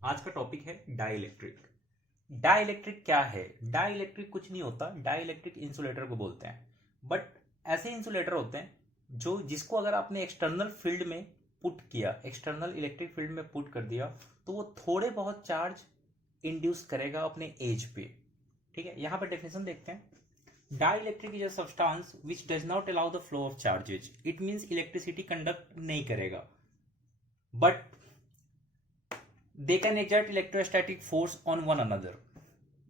आज का टॉपिक है डाइलेक्ट्रिक। डाइलेक्ट्रिक क्या है? डाइलेक्ट्रिक कुछ नहीं होता, डाइलेक्ट्रिक इंसुलेटर को बोलते हैं। बट ऐसे इंसुलेटर होते हैं जो जिसको अगर आपने एक्सटर्नल फील्ड में पुट किया, एक्सटर्नल इलेक्ट्रिक फील्ड में पुट कर दिया, तो वो थोड़े बहुत चार्ज इंड्यूस करेगा अपने एज पे। ठीक है, यहां पर डेफिनेशन देखते हैं। Dielectric is a substance which does not allow the flow of charges. It means electricity conduct नहीं करेगा, but they can exert electrostatic force on one another.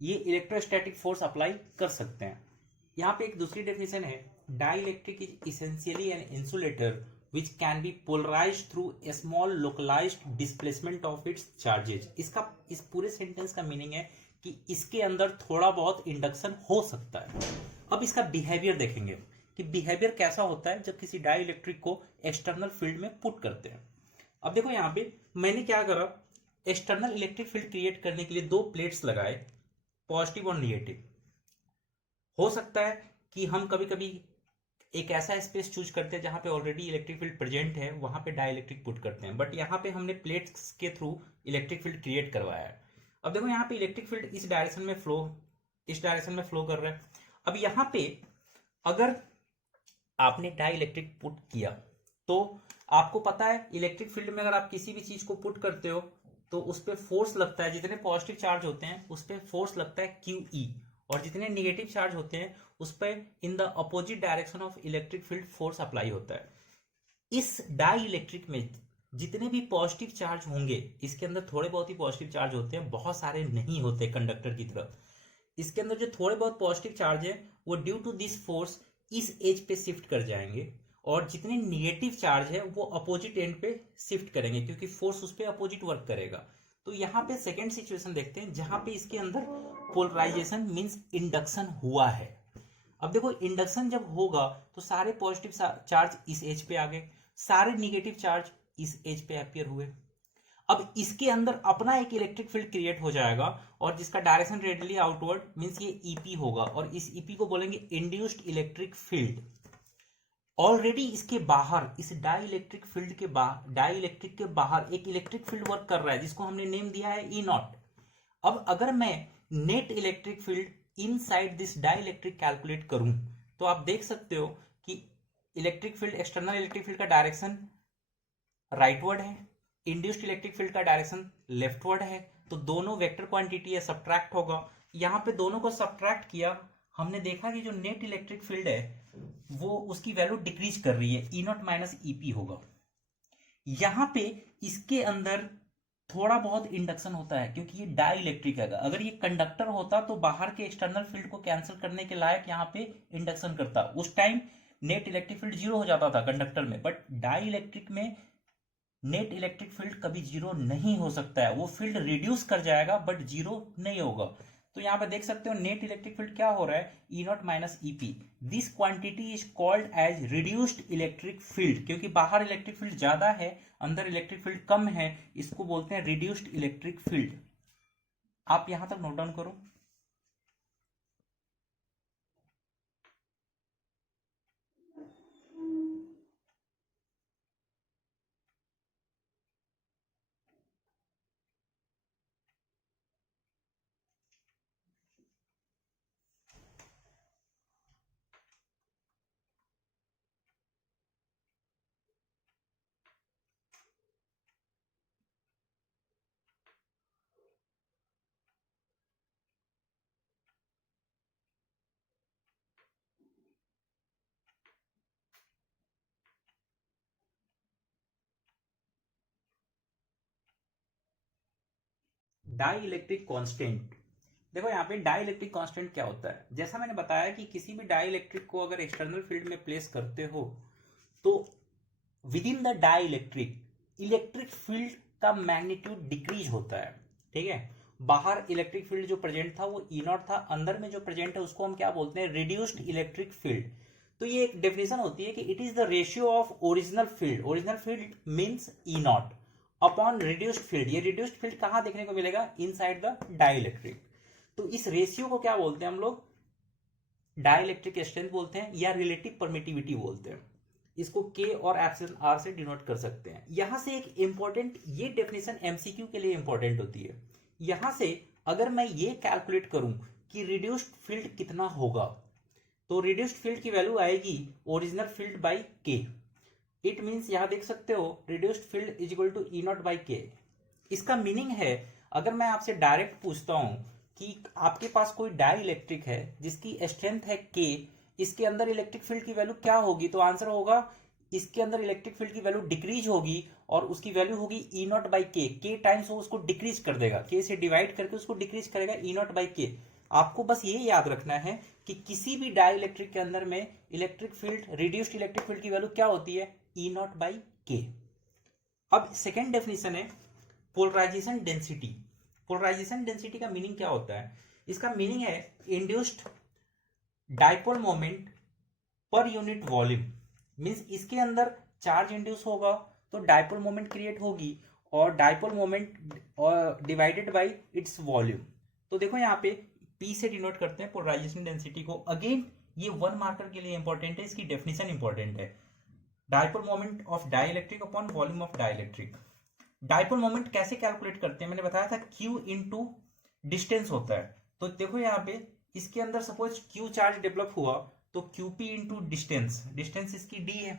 ये इलेक्ट्रोस्टैटिक फोर्स अप्लाई कर सकते हैं। यहाँ पे एक दूसरी डेफिनेशन है, dielectric is essentially an insulator which can be polarize through a small localized displacement of its charges. इसका इस पूरे सेंटेंस का मीनिंग है कि इसके अंदर थोड़ा बहुत इंडक्शन हो सकता है। अब इसका बिहेवियर देखेंगे कि बिहेवियर कैसा होता है जब किसी डाइलेक्ट्रिक को एक्सटर्नल फील्ड में पुट करते हैं। अब देखो यहाँ पे मैंने क्या करा, एक्सटर्नल इलेक्ट्रिक फील्ड क्रिएट करने के लिए दो प्लेट्स लगाए, पॉजिटिव और निगेटिव। हो सकता है कि हम कभी कभी एक ऐसा स्पेस चूज करते हैं जहां पे ऑलरेडी इलेक्ट्रिक फील्ड प्रेजेंट है, वहां पे डाइलेक्ट्रिक पुट करते हैं, बट यहाँ पे हमने प्लेट्स के थ्रू इलेक्ट्रिक फील्ड क्रिएट करवाया है। अब देखो यहाँ पे इलेक्ट्रिक फील्ड इस डायरेक्शन में फ्लो कर रहा है। अब यहाँ पे अगर आपने डाइलेक्ट्रिक पुट किया तो आपको पता है इलेक्ट्रिक फील्ड में अगर आप किसी भी चीज को पुट करते हो तो उस पर फोर्स लगता है, जितने पॉजिटिव चार्ज होते हैं उस पर फोर्स लगता है क्यू ई, और जितने निगेटिव चार्ज होते हैं उस पर in the opposite direction of electric field force apply होता है। इस डाई इलेक्ट्रिक में जितने भी पॉजिटिव चार्ज होंगे, इसके अंदर थोड़े बहुत ही पॉजिटिव चार्ज होते हैं, बहुत सारे नहीं होते कंडक्टर की तरह। इसके अंदर जो थोड़े बहुत पॉजिटिव चार्ज है वो ड्यू टू दिस फोर्स इस एज पे शिफ्ट कर जाएंगे, और जितने निगेटिव चार्ज है वो अपोजिट एंड पे शिफ्ट करेंगे क्योंकि फोर्स उस पर अपोजिट वर्क करेगा। तो यहाँ पे सेकेंड सिचुएशन देखते हैं जहां पे इसके अंदर पोलराइजेशन मींस इंडक्शन हुआ है। अब देखो इंडक्शन जब होगा तो सारे पॉजिटिव चार्ज इस एज पे आ गए, सारे निगेटिव चार्ज इस एज पे अपियर हुए। अब इसके अंदर अपना एक इलेक्ट्रिक फील्ड क्रिएट हो जाएगा और जिसका डायरेक्शन रेडियली आउटवर्ड मींस ये ईपी होगा, और इस ईपी को बोलेंगे इंड्यूस्ड इलेक्ट्रिक फील्ड। ऑलरेडी इसके बाहर, इस डाइलेक्ट्रिक फील्ड के बाहर, डाइलेक्ट्रिक के बाहर एक इलेक्ट्रिक फील्ड वर्क कर रहा है जिसको हमने नेम दिया है ई नॉट। अब अगर मैं net electric field inside this dielectric calculate करूं तो आप देख सकते हो कि electric field, external electric field का डायरेक्शन राइटवर्ड है, इंड्यूस्ड इलेक्ट्रिक फील्ड का डायरेक्शन लेफ्टवर्ड है, तो दोनों वेक्टर क्वांटिटी है, सब्ट्रैक्ट होगा। यहां पे दोनों को सब्ट्रैक्ट किया, हमने देखा कि जो नेट इलेक्ट्रिक फील्ड है वो उसकी वैल्यू डिक्रीज कर रही है, ई नॉट माइनस ईपी होगा। यहां पे इसके अंदर थोड़ा बहुत इंडक्शन होता है क्योंकि ये डाइलेक्ट्रिक है। अगर ये कंडक्टर होता तो बाहर के एक्सटर्नल फील्ड को कैंसिल करने के लायक यहाँ पे इंडक्शन करता, उस time net electric field zero हो जाता था कंडक्टर में। बट डाइलेक्ट्रिक में नेट इलेक्ट्रिक फील्ड कभी जीरो नहीं हो सकता है, वो फील्ड रिड्यूस कर जाएगा बट जीरो नहीं होगा। तो यहां पे देख सकते हो नेट इलेक्ट्रिक फील्ड क्या हो रहा है, E not minus EP. This quantity is called as reduced electric field, क्योंकि बाहर इलेक्ट्रिक फील्ड ज्यादा है, अंदर इलेक्ट्रिक फील्ड कम है, इसको बोलते हैं रिड्यूस्ड इलेक्ट्रिक फील्ड। आप यहां तक नोट डाउन करो। डाई इलेक्ट्रिक कॉन्स्टेंट, देखो यहाँ पे डाई इलेक्ट्रिक कॉन्स्टेंट क्या होता है। जैसा मैंने बताया कि किसी भी डाई इलेक्ट्रिक को अगर एक्सटर्नल फील्ड में प्लेस करते हो तो within the dielectric, electric field का मैग्नीट्यूड डिक्रीज होता है। ठीक है, बाहर इलेक्ट्रिक फील्ड जो प्रेजेंट था वो ई नॉट था, अंदर में जो प्रेजेंट है उसको हम क्या बोलते हैं, रिड्यूस्ड इलेक्ट्रिक फील्ड। तो ये एक डेफिनेशन होती है कि it is the ratio of original field, original field means E not upon reduced field. ये रिड्यूस्ड फील्ड कहां देखने को मिलेगा, इनसाइड द डाइलेक्ट्रिक। तो इस रेशियो को क्या बोलते हैं हम लोग, डाइलेक्ट्रिक स्ट्रेंथ बोलते हैं या रिलेटिव परमिटिविटी बोलते हैं। इसको के और एप्सिलॉन आर से डिनोट कर सकते हैं। यहां से एक इंपॉर्टेंट ये डेफिनेशन एमसीक्यू के लिए इंपॉर्टेंट होती है। यहां से अगर मैं ये कैलकुलेट करूं कि रिड्यूस्ड फील्ड कितना होगा, तो रिड्यूस्ड फील्ड की वैल्यू आएगी original field by K. It means यहां देख सकते हो reduced field is equal to E not by K. इसका मीनिंग है, अगर मैं आपसे डायरेक्ट पूछता हूं कि आपके पास कोई डाई इलेक्ट्रिक है जिसकी स्ट्रेंथ है के, इसके अंदर इलेक्ट्रिक फील्ड की वैल्यू क्या होगी, तो आंसर होगा इसके अंदर इलेक्ट्रिक फील्ड की वैल्यू डिक्रीज होगी और उसकी वैल्यू होगी ई नॉट बाई के टाइम्स वो उसको डिक्रीज कर देगा, के से डिवाइड करके उसको डिक्रीज करेगा ई नॉट बाई के। आपको बस ये याद रखना है कि किसी भी डाई इलेक्ट्रिक के अंदर में electric field, reduced electric field की वैल्यू क्या होती है, ई नॉट बाई के। अब सेकेंड डेफिनेशन है पोलराइजेशन डेंसिटी। पोलराइजेशन डेंसिटी का मीनिंग क्या होता है, इसका मीनिंग है induced dipole moment per unit volume. Means इसके अंदर चार्ज इंड्यूस होगा तो डाइपोल मोमेंट क्रिएट होगी और dipole moment divided by its volume. तो देखो यहाँ पे P से डिनोट करते हैं पोलराइजेशन डेंसिटी को। अगेन ये 1 मार्कर के लिए इंपॉर्टेंट है, इसकी डेफिनेशन इंपॉर्टेंट है। Dipole moment of dielectric upon volume of dielectric. Dipole moment कैसे कैलकुलेट करते हैं, मैंने बताया था Q इंटू डिस्टेंस होता है। तो देखो यहाँ पे इसके अंदर सपोज Q चार्ज डेवलप हुआ तो QP इंटू डिस्टेंस, डिस्टेंस इसकी D है,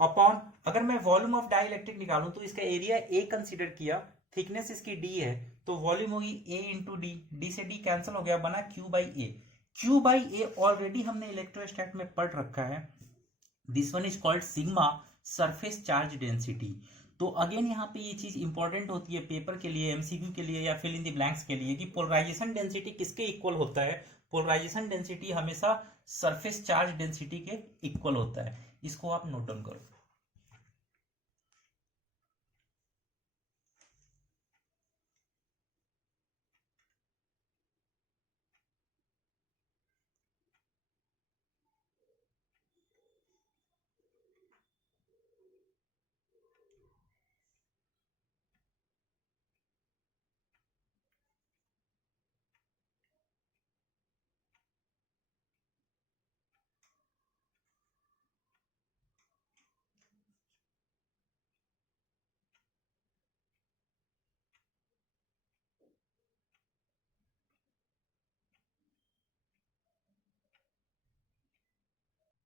अपॉन अगर मैं वॉल्यूम ऑफ डाइलेक्ट्रिक निकालूं तो इसका एरिया A कंसीडर किया, थिकनेस इसकी D है, तो वॉल्यूम होगी A इंटू डी, डी से D कैंसिल हो गया, बना Q by A। Q by A already हमने इलेक्ट्रोस्टैट में पढ़ रखा है, this one is called sigma surface charge density. तो अगेन यहाँ पे ये चीज इंपॉर्टेंट होती है पेपर के लिए, एमसीक्यू के लिए या फिल इन द ब्लैंक्स के लिए कि पोलराइजेशन डेंसिटी किसके इक्वल होता है। पोलराइजेशन डेंसिटी हमेशा सरफेस चार्ज डेंसिटी के इक्वल होता है, इसको आप नोट डाउन करो।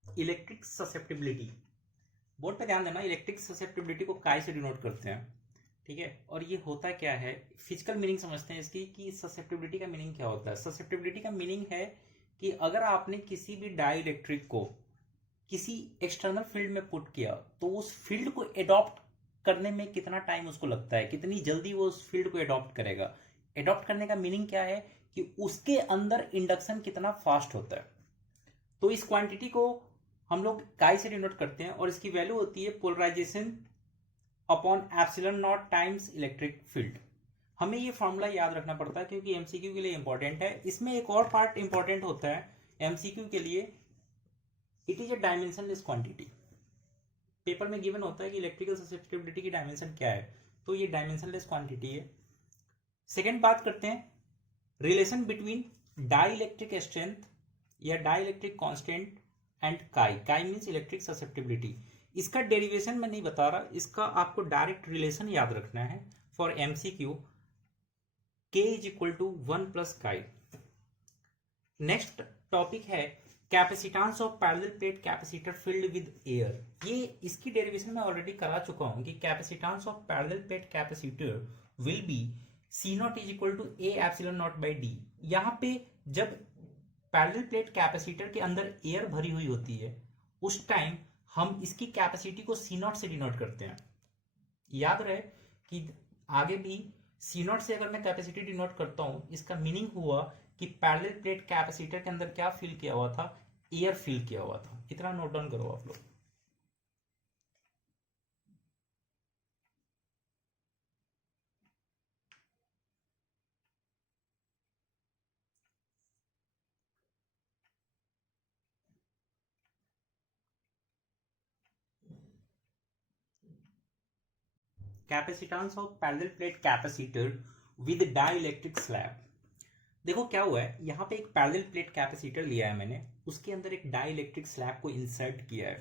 इलेक्ट्रिक ससेप्टिबिलिटी, बोर्ड पे ध्यान देना, इलेक्ट्रिक ससेप्टिबिलिटी को काय से डिनोट करते हैं, ठीक है। और ये होता क्या है, फिजिकल मीनिंग समझते हैं इसकी कि ससेप्टिबिलिटी का मीनिंग क्या होता है। ससेप्टिबिलिटी का मीनिंग है कि अगर आपने किसी भी डाई इलेक्ट्रिक को किसी एक्सटर्नल फील्ड में पुट किया तो उस फील्ड को एडॉप्ट करने में कितना टाइम उसको लगता है, कितनी जल्दी वो उस फील्ड को एडॉप्ट करेगा। एडॉप्ट करने का मीनिंग क्या है कि उसके अंदर इंडक्शन कितना फास्ट होता है। तो इस क्वांटिटी को हम लोग काय से डिनोट करते हैं और इसकी वैल्यू होती है polarization upon epsilon naught times electric field. हमें ये फॉर्मूला याद रखना पड़ता है क्योंकि एमसीक्यू के लिए इंपॉर्टेंट है। इसमें एक और पार्ट इंपॉर्टेंट होता है एमसीक्यू के लिए, it is a dimensionless quantity. Paper में गिवन होता है कि इलेक्ट्रिकल ससेप्टिबिलिटी की डायमेंशन क्या है, तो ये डायमेंशनलेस क्वांटिटी है। सेकेंड बात करते हैं relation between dielectric strength या dielectric constant and chi. Chi means electric susceptibility. इसका डेरिवेशन मैं नहीं बता रहा, इसका आपको डायरेक्ट रिलेशन याद रखना है for MCQ, K is equal to 1 plus chi. Next topic है capacitance of parallel plate capacitor filled with air. ये इसकी डेरिवेशन मैं ऑलरेडी करा चुका हूं कि capacitance of parallel plate capacitor will be C not is equal to A epsilon not by D. यहाँ पे जब पैरेलल प्लेट कैपेसिटर के अंदर एयर भरी हुई होती है उस टाइम हम इसकी कैपेसिटी को सी नॉट से डिनोट करते हैं। याद रहे कि आगे भी सी नॉट से अगर मैं कैपेसिटी डिनोट करता हूं, इसका मीनिंग हुआ कि पैरेलल प्लेट कैपेसिटर के अंदर क्या फिल किया हुआ था, एयर फिल किया हुआ था। इतना नोट डाउन करो आप लोग। Capacitance of parallel plate capacitor with dielectric slab. देखो क्या हुआ है, यहाँ पे एक पैरेलल प्लेट कैपेसिटर लिया है मैंने, उसके अंदर एक डाइलेक्ट्रिक स्लैब को इंसर्ट किया है।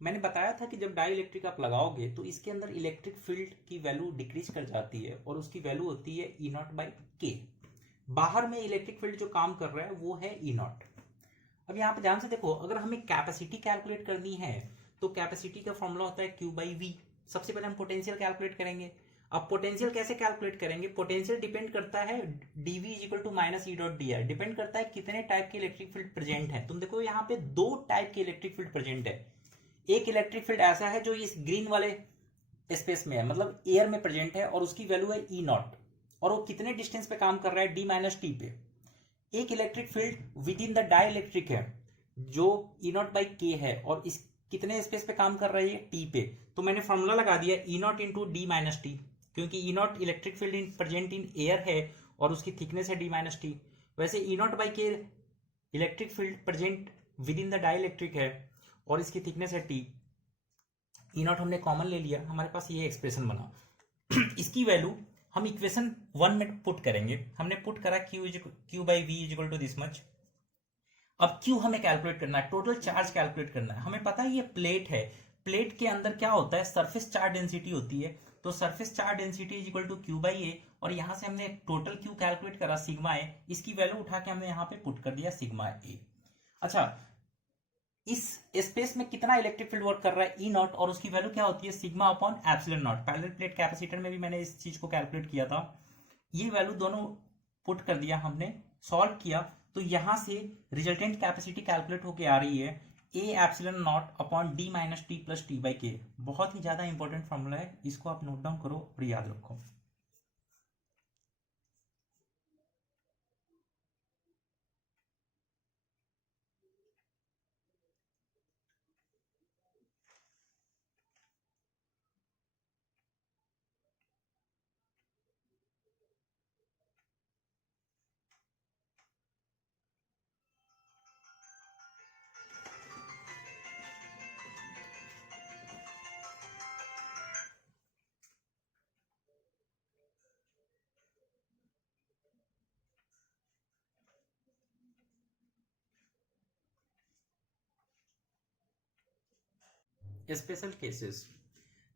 मैंने बताया था कि जब डाई इलेक्ट्रिक आप लगाओगे तो इसके अंदर इलेक्ट्रिक फील्ड की वैल्यू डिक्रीज कर जाती है और उसकी वैल्यू होती है ई नॉट बाई के। बाहर में इलेक्ट्रिक फील्ड जो काम कर रहा है वो है ई नॉट। अब यहाँ पे ध्यान से देखो, अगर हमें कैपेसिटी कैलकुलेट करनी है तो कैपेसिटी का फॉर्मूला होता है क्यू बाई वी। सबसे पहले हम पोटेंशियल कैलकुलेट करेंगे। अब पोटेंशियल कैसे कैलकुलेट करेंगे? पोटेंशियल डिपेंड करता है dV is equal to minus E dot d r, depend करता है कितने टाइप के इलेक्ट्रिक फील्ड प्रेजेंट है। तुम देखो यहाँ पे दो टाइप के इलेक्ट्रिक फील्ड प्रेजेंट है। एक इलेक्ट्रिक फील्ड ऐसा है जो इस ग्रीन वाले स्पेस में है, मतलब एयर में प्रेजेंट है, और उसकी वैल्यू है ई नॉट, और वो कितने डिस्टेंस पे काम कर रहा है? डी माइनस टी पे। एक electric field within the dielectric है जो ई नॉट बाई के है, और इस कितने स्पेस पे काम कर रही है? टी पे। तो मैंने फॉर्मूला लगा दिया E not into D minus T, क्योंकि E not electric field in present in air है और उसकी थिकनेस है डी माइनस टी। वैसे E not by K electric field present within the dielectric है और इसकी थिकनेस है टी। ई नॉट हमने कॉमन ले लिया, हमारे पास ये एक्सप्रेशन बना। इसकी वैल्यू हम इक्वेशन 1 में पुट करेंगे। हमने पुट करा Q by V is equal to this much. अब क्यू हमें कैलकुलेट करना है, टोटल चार्ज कैलकुलेट करना है। हमें पता है ये प्लेट है, प्लेट के अंदर क्या होता है? सरफेस चार्ज डेंसिटी होती है। तो surface charge density is equal to Q by A, और यहां से हमने टोटल क्यू कैलकुलेट करा सिग्मा ए, इसकी वैल्यू उठा के हमने यहाँ पे पुट कर दिया सिग्मा ए। अच्छा, इस स्पेस में कितना इलेक्ट्रिक फील्ड वर्क कर रहा है? ई नॉट, और उसकी वैल्यू क्या होती है? Sigma upon epsilon not. Parallel plate capacitor में भी मैंने इस चीज को कैलकुलेट किया था। ये वैल्यू दोनों पुट कर दिया हमने, सॉल्व किया, तो यहां से रिजल्टेंट कैपेसिटी कैलकुलेट होके आ रही है A epsilon naught upon d minus t plus t by के। बहुत ही ज्यादा इंपॉर्टेंट फॉर्मूला है, इसको आप नोट डाउन करो और याद रखो। स्पेशल केसेस,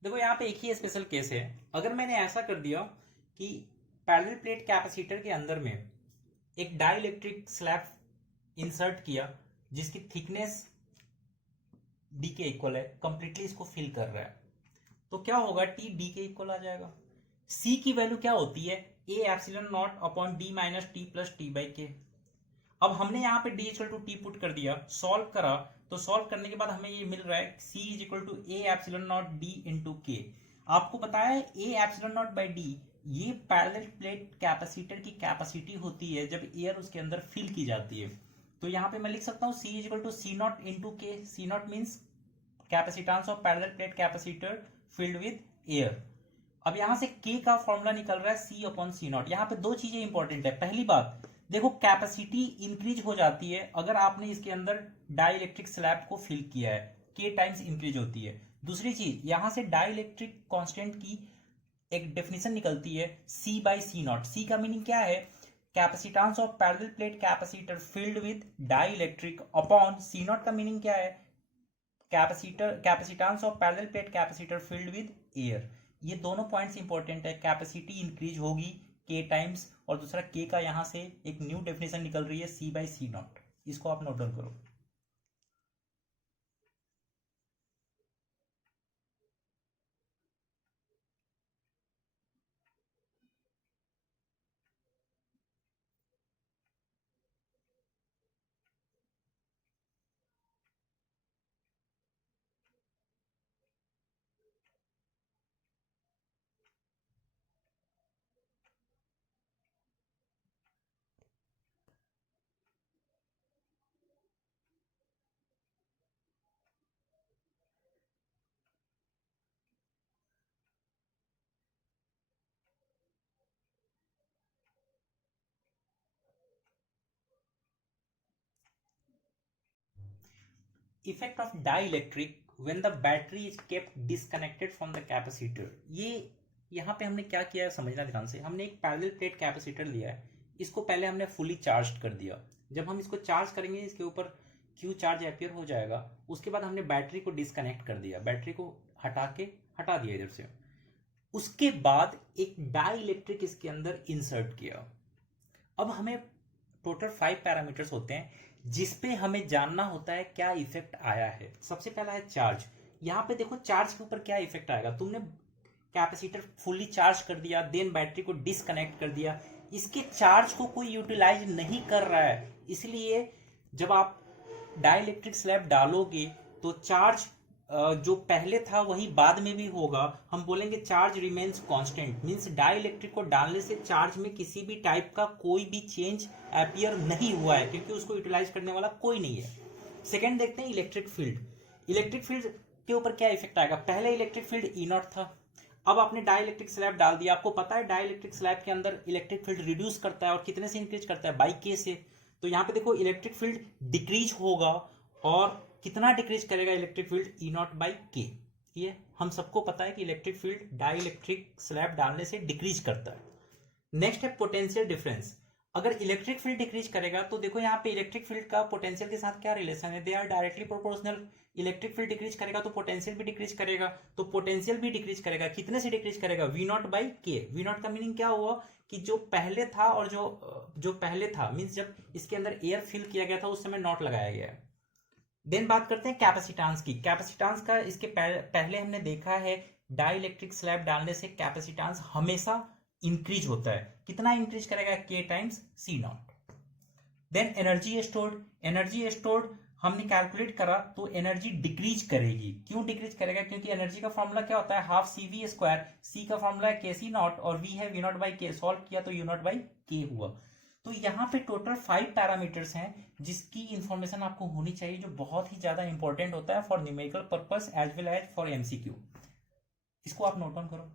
देखो यहाँ पे एक ही स्पेशल केस है। अगर मैंने ऐसा कर दिया कि पैरेलल प्लेट कैपेसिटर के अंदर में एक डाई इलेक्ट्रिक स्लैब इंसर्ट किया जिसकी थिकनेस डी के इक्वल है, कंप्लीटली इसको फिल कर रहा है, तो क्या होगा? टी डी के इक्वल आ जाएगा। सी की वैल्यू क्या होती है? A epsilon naught upon d minus t plus t by K. अब हमने यहाँ पे d equal to t put कर दिया, सॉल्व करा, तो सॉल्व करने के बाद हमें ये मिल रहा है C is equal to A epsilon not D into K. आपको पता है A epsilon not by D ये पैरेलल प्लेट कैपेसिटर की कैपेसिटी होती है जब एयर उसके अंदर फिल की जाती है। तो यहाँ पे मैं लिख सकता हूँ C is equal to C not into K. C not means capacitance of parallel plate capacitor filled with air. अब यहां से के का फॉर्मूला निकल रहा है सी अपॉन सी नॉट। यहाँ पे दो चीजें इंपॉर्टेंट है। पहली बात, देखो कैपेसिटी इंक्रीज हो जाती है अगर आपने इसके अंदर डाई इलेक्ट्रिक स्लैब को फिल किया है, के टाइम्स इंक्रीज होती है। दूसरी चीज, यहां से डाई इलेक्ट्रिक कॉन्स्टेंट की एक डेफिनेशन निकलती है सी बाई सी नॉट। सी का मीनिंग क्या है? Capacitance of parallel plate capacitor filled with dielectric upon C naught का मीनिंग क्या है? Capacitance of parallel plate capacitor filled with air. ये दोनों पॉइंट्स इंपॉर्टेंट है। कैपेसिटी इंक्रीज होगी के टाइम्स, और दूसरा के का यहां से एक न्यू डेफिनेशन निकल रही है सी बाई सी नॉट। इसको आप नोट डाउन करो। Effect of dielectric when the battery is kept disconnected from the capacitor. ये यहाँ पे हमने क्या किया है समझना ध्यान से। हमने एक पैरेलल प्लेट कैपेसिटर लिया है, इसको पहले हमने फुली चार्ज कर दिया। जब हम इसको चार्ज करेंगे इसके ऊपर क्यू चार्ज अपीयर हो जाएगा। उसके बाद हमने बैटरी को डिस्कनेक्ट कर दिया, बैटरी को हटा दिया इधर से। उसके बाद एक डाई इलेक्ट्रिक इसके अंदर इंसर्ट किया। अब हमें टोटल 5 पैरामीटर्स होते हैं जिसपे हमें जानना होता है क्या इफेक्ट आया है। सबसे पहला है चार्ज। यहां पे देखो चार्ज के ऊपर क्या इफेक्ट आएगा। तुमने कैपेसिटर फुल्ली चार्ज कर दिया, देन बैटरी को डिस्कनेक्ट कर दिया, इसके चार्ज को कोई यूटिलाइज नहीं कर रहा है, इसलिए जब आप डाइलेक्ट्रिक स्लैब डालोगे तो चार्ज जो पहले था वही बाद में भी होगा। हम बोलेंगे charge remains constant, means dielectric को डालने से चार्ज में किसी भी टाइप का कोई भी चेंज अपीयर नहीं हुआ है, क्योंकि उसको यूटिलाइज करने वाला कोई नहीं है। सेकेंड देखते हैं इलेक्ट्रिक फील्ड। इलेक्ट्रिक फील्ड के ऊपर क्या इफेक्ट आएगा। पहले इलेक्ट्रिक फील्ड ई नॉट था, अब आपने डाइलेक्ट्रिक स्लैब डाल दिया। आपको पता है डाइलेक्ट्रिक स्लैब के अंदर इलेक्ट्रिक फील्ड रिड्यूस करता है, और कितने से इंक्रीज करता है, बाई के से। तो यहाँ पे देखो इलेक्ट्रिक फील्ड डिक्रीज होगा, और कितना डिक्रीज करेगा electric field, E not by के। ये हम सबको पता है कि इलेक्ट्रिक फील्ड डाइलेक्ट्रिक स्लैब डालने से डिक्रीज करता है। नेक्स्ट है पोटेंशियल डिफरेंस। अगर इलेक्ट्रिक फील्ड डिक्रीज करेगा तो देखो यहाँ पे इलेक्ट्रिक फील्ड का पोटेंशियल के साथ क्या रिलेशन है, they are directly proportional. Electric field decrease करेगा तो पोटेंशियल भी डिक्रीज करेगा, तो पोटेंशियल भी डिक्रीज करेगा। कितने से डिक्रीज करेगा, वी नॉट बाई के। वी नॉट का मीनिंग क्या हुआ कि जो पहले था और जो पहले था, मीन्स जब इसके अंदर एयर फिल किया गया था उस समय नॉट लगाया गया है। देन बात करते हैं कैपेसिटेंस की। कैपेसिटेंस का इसके पहले हमने देखा है डाइलेक्ट्रिक स्लैब डालने से कैपेसिटेंस हमेशा इंक्रीज होता है। कितना इंक्रीज करेगा, K times C naught. Then energy stored. Energy stored हमने कैलकुलेट करा तो एनर्जी डिक्रीज करेगी। क्यों डिक्रीज करेगा, क्योंकि एनर्जी का फॉर्मूला क्या होता है, हाफ सी वी स्क्वायर। सी का फॉर्मूला है के सी नॉट, और वी है वी नॉट बाई के। सॉल्व किया तो यू नॉट बाई के हुआ। तो यहाँ पे टोटल 5 पैरामीटर्स हैं जिसकी इंफॉर्मेशन आपको होनी चाहिए, जो बहुत ही ज्यादा इंपॉर्टेंट होता है for numerical purpose as well as for MCQ. इसको आप नोट डाउन करो।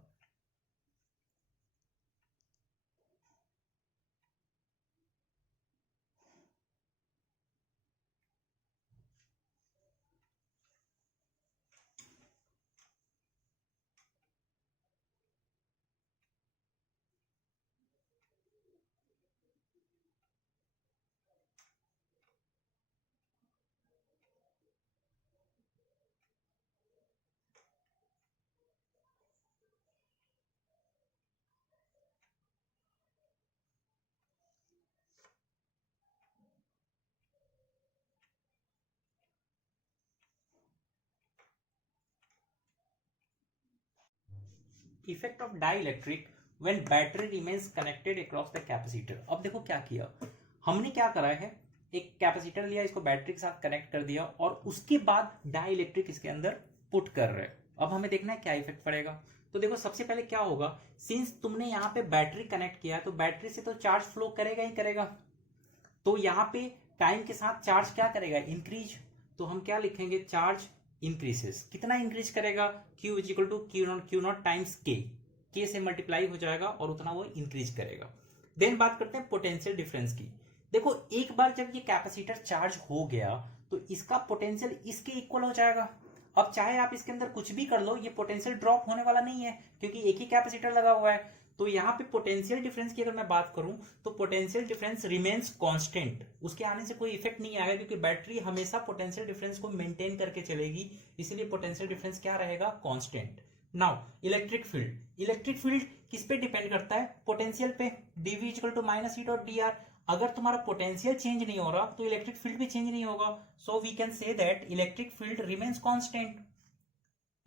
Effect of dielectric when battery remains connected across the capacitor. अब देखो क्या किया हमने, क्या करा है, एक कैपेसिटर लिया, इसको बैटरी के साथ कनेक्ट कर दिया, और उसके बाद डाइलेक्ट्रिक इसके अंदर पुट कर रहे। अब हमें देखना है क्या इफेक्ट पड़ेगा। तो देखो सबसे पहले क्या होगा, सिंस तुमने यहाँ पे बैटरी कनेक्ट किया है तो बैटरी से तो चार्ज फ्लो करेगा ही करेगा। तो यहाँ पे टाइम के साथ चार्ज क्या करेगा, इंक्रीज। तो हम क्या लिखेंगे, चार्ज इंक्रीजेस। कितना इंक्रीज करेगा, Q is equal to Q naught times K से मल्टीप्लाई हो जाएगा और उतना वो इंक्रीज करेगा। देन बात करते हैं पोटेंशियल डिफरेंस की। देखो एक बार जब ये कैपेसिटर चार्ज हो गया तो इसका पोटेंशियल इसके इक्वल हो जाएगा। अब चाहे आप इसके अंदर कुछ भी कर लो, ये पोटेंशियल ड्रॉप होने वाला नहीं है क्योंकि एक ही कैपेसिटर लगा हुआ है। तो यहाँ पे पोटेंशियल डिफरेंस की अगर मैं बात करूं तो पोटेंशियल डिफरेंस रिमेन्स कांस्टेंट। उसके आने से कोई इफेक्ट नहीं आएगा क्योंकि बैटरी हमेशा पोटेंशियल डिफरेंस को मेंटेन करके चलेगी, इसलिए पोटेंशियल डिफरेंस क्या रहेगा, constant. Now electric field. Electric field किस पे डिपेंड करता है, पोटेंशियल पे। DV equal to minus E dot d r. अगर तुम्हारा पोटेंशियल चेंज नहीं हो रहा तो इलेक्ट्रिक फील्ड भी चेंज नहीं होगा। So we can say that electric field remains constant.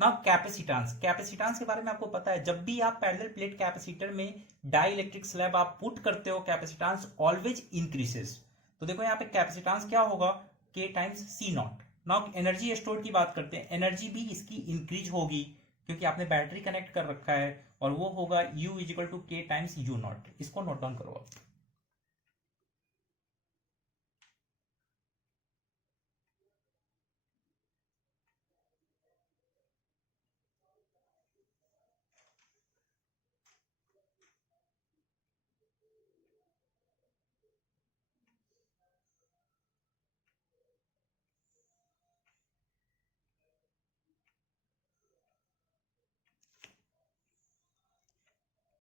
Now capacitance. Capacitance के बारे में आपको पता है, जब भी आप पैरेलल प्लेट कैपेसिटर में डाई इलेक्ट्रिक स्लैब आप पुट करते हो, कैपेसिटेंस ऑलवेज इंक्रीजेस। तो देखो यहाँ पे कैपेसिटेंस क्या होगा, K times C naught. Now energy store की बात करते हैं, एनर्जी भी इसकी इंक्रीज होगी क्योंकि आपने बैटरी कनेक्ट कर रखा है, और वो होगा यू इज इक्वल टू के टाइम्स यू नॉट। इसको नोट डाउन करो आप।